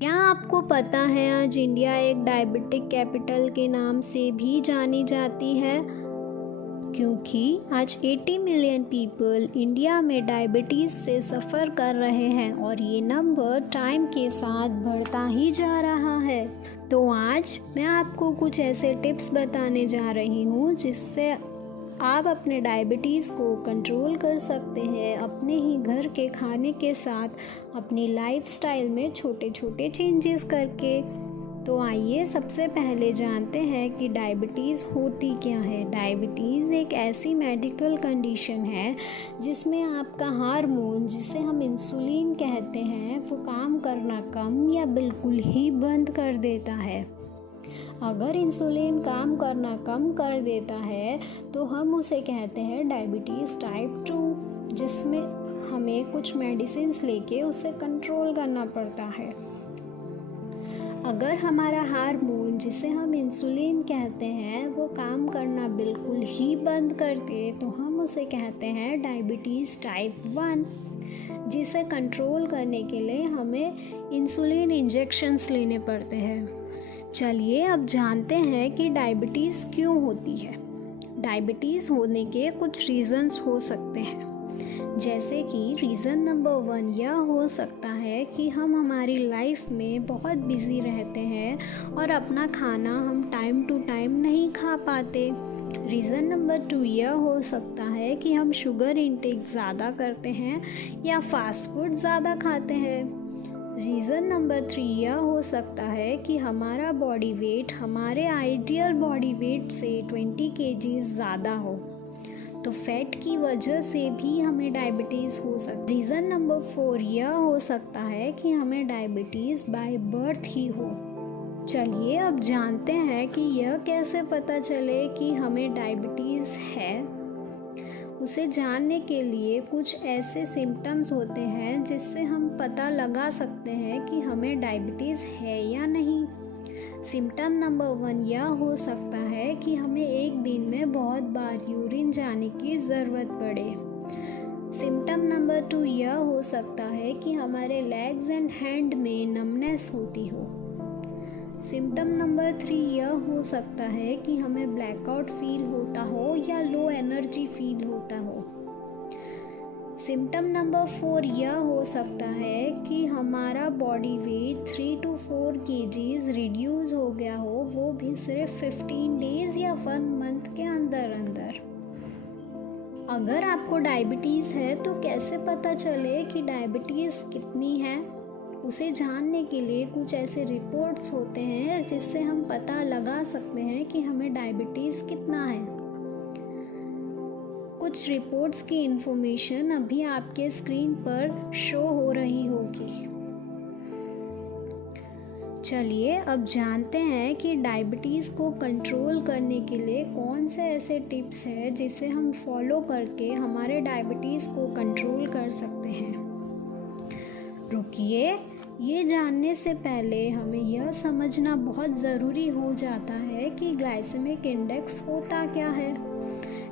क्या आपको पता है आज इंडिया एक डायबिटिक कैपिटल के नाम से भी जानी जाती है? क्योंकि आज 80 मिलियन पीपल इंडिया में डायबिटीज़ से सफ़र कर रहे हैं और ये नंबर टाइम के साथ बढ़ता ही जा रहा है। तो आज मैं आपको कुछ ऐसे टिप्स बताने जा रही हूँ जिससे आप अपने डायबिटीज़ को कंट्रोल कर सकते हैं अपने ही घर के खाने के साथ अपनी लाइफस्टाइल में छोटे छोटे चेंजेस करके। तो आइए सबसे पहले जानते हैं कि डायबिटीज़ होती क्या है। डायबिटीज़ एक ऐसी मेडिकल कंडीशन है जिसमें आपका हार्मोन, जिसे हम इंसुलिन कहते हैं, वो काम करना कम या बिल्कुल ही बंद कर देता है। अगर इंसुलिन काम करना कम कर देता है तो हम उसे कहते हैं डायबिटीज़ टाइप 2, जिसमें हमें कुछ मेडिसिन्स लेके उसे कंट्रोल करना पड़ता है। अगर हमारा हार्मोन, जिसे हम इंसुलिन कहते हैं, वो काम करना बिल्कुल ही बंद कर दे तो हम उसे कहते हैं डायबिटीज़ टाइप 1, जिसे कंट्रोल करने के लिए हमें इंसुलिन इंजेक्शंस लेने पड़ते हैं। चलिए अब जानते हैं कि डायबिटीज़ क्यों होती है। डायबिटीज़ होने के कुछ रीज़न्स हो सकते हैं, जैसे कि रीज़न नंबर 1 यह हो सकता है कि हम हमारी लाइफ में बहुत बिज़ी रहते हैं और अपना खाना हम टाइम टू टाइम नहीं खा पाते। रीज़न नंबर 2 यह हो सकता है कि हम शुगर इंटेक ज़्यादा करते हैं या फास्ट फूड ज़्यादा खाते हैं। रीज़न नंबर 3 यह हो सकता है कि हमारा बॉडी वेट हमारे आइडियल बॉडी वेट से 20 kg ज़्यादा हो, तो फैट की वजह से भी हमें डायबिटीज़ हो सकती है। रीज़न नंबर 4 यह हो सकता है कि हमें डायबिटीज़ बाय बर्थ ही हो। चलिए अब जानते हैं कि यह कैसे पता चले कि हमें डायबिटीज़ है। उसे जानने के लिए कुछ ऐसे सिम्टम्स होते हैं जिससे हम पता लगा सकते हैं कि हमें डायबिटीज़ है या नहीं। सिम्टम नंबर 1 यह हो सकता है कि हमें एक दिन में बहुत बार यूरिन जाने की ज़रूरत पड़े। सिम्टम नंबर 2 यह हो सकता है कि हमारे लेग्स एंड हैंड में नमनेस होती हो। सिम्टम नंबर 3 यह हो सकता है कि हमें ब्लैकआउट फील होता हो या लो एनर्जी फील होता हो। सिम्टम नंबर 4 यह हो सकता है कि हमारा body weight 3 to 4 kg reduce हो गया हो, वो भी सिर्फ 15 डेज या 1 मंथ के अंदर अंदर। अगर आपको डायबिटीज़ है तो कैसे पता चले कि डायबिटीज़ कितनी है? उसे जानने के लिए कुछ ऐसे रिपोर्ट्स होते हैं जिससे हम पता लगा सकते हैं कि हमें डायबिटीज़ कितना है। कुछ रिपोर्ट्स की इन्फॉर्मेशन अभी आपके स्क्रीन पर शो हो रही होगी। चलिए अब जानते हैं कि डायबिटीज़ को कंट्रोल करने के लिए कौन से ऐसे टिप्स हैं जिसे हम फॉलो करके हमारे डायबिटीज़ को कंट्रोल कर सकते हैं। रुकिए, ये जानने से पहले हमें यह समझना बहुत ज़रूरी हो जाता है कि ग्लाइसेमिक इंडेक्स होता क्या है।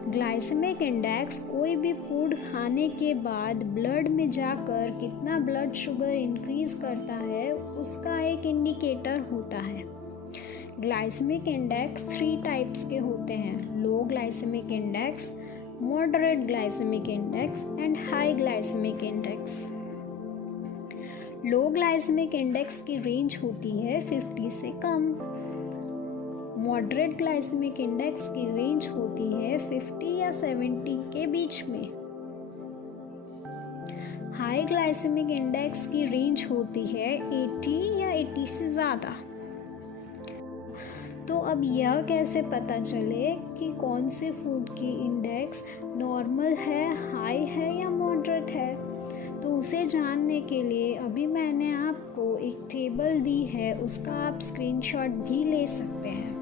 ग्लाइसेमिक इंडेक्स कोई भी फूड खाने के बाद ब्लड में जाकर कितना ब्लड शुगर इंक्रीज़ करता है, उसका एक इंडिकेटर होता है। ग्लाइसेमिक इंडेक्स 3 टाइप्स के होते हैं: low glycemic index, moderate glycemic index and high glycemic index. Low glycemic index की रेंज होती है 50 से कम। मॉडरेट ग्लाइसेमिक इंडेक्स की रेंज होती है 50 या 70 के बीच में। हाई ग्लाइसेमिक इंडेक्स की रेंज होती है 80 या 80 से ज़्यादा। तो अब यह कैसे पता चले कि कौन से फूड की इंडेक्स नॉर्मल है, हाई है या मॉडरेट है? तो उसे जानने के लिए अभी मैंने आपको एक टेबल दी है, उसका आप स्क्रीनशॉट भी ले सकते हैं।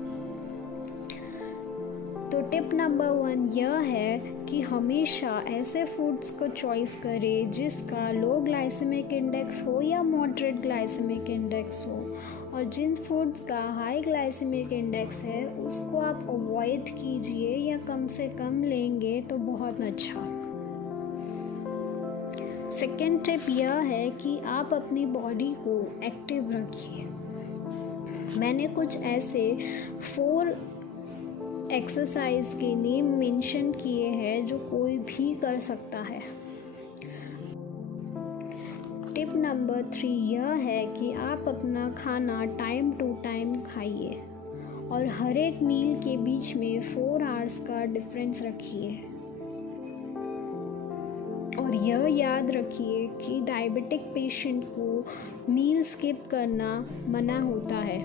तो टिप नंबर 1 यह है कि हमेशा ऐसे फूड्स को चॉइस करें जिसका लो ग्लाइसेमिक इंडेक्स हो या मॉडरेट ग्लाइसेमिक इंडेक्स हो, और जिन फूड्स का हाई ग्लाइसेमिक इंडेक्स है उसको आप अवॉइड कीजिए या कम से कम लेंगे तो बहुत अच्छा। सेकेंड टिप यह है कि आप अपनी बॉडी को एक्टिव रखिए। मैंने कुछ ऐसे 4 एक्सरसाइज के नेम मेंशन किए हैं जो कोई भी कर सकता है। टिप नंबर 3 यह है कि आप अपना खाना टाइम टू टाइम खाइए और हर एक मील के बीच में 4 आवर्स का डिफरेंस रखिए। और यह याद रखिए कि डायबिटिक पेशेंट को मील स्किप करना मना होता है।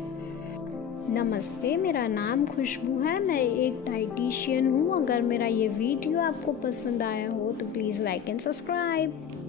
नमस्ते, मेरा नाम खुशबू है, मैं एक डाइटिशियन हूँ। अगर मेरा ये वीडियो आपको पसंद आया हो तो प्लीज़ लाइक एंड सब्सक्राइब।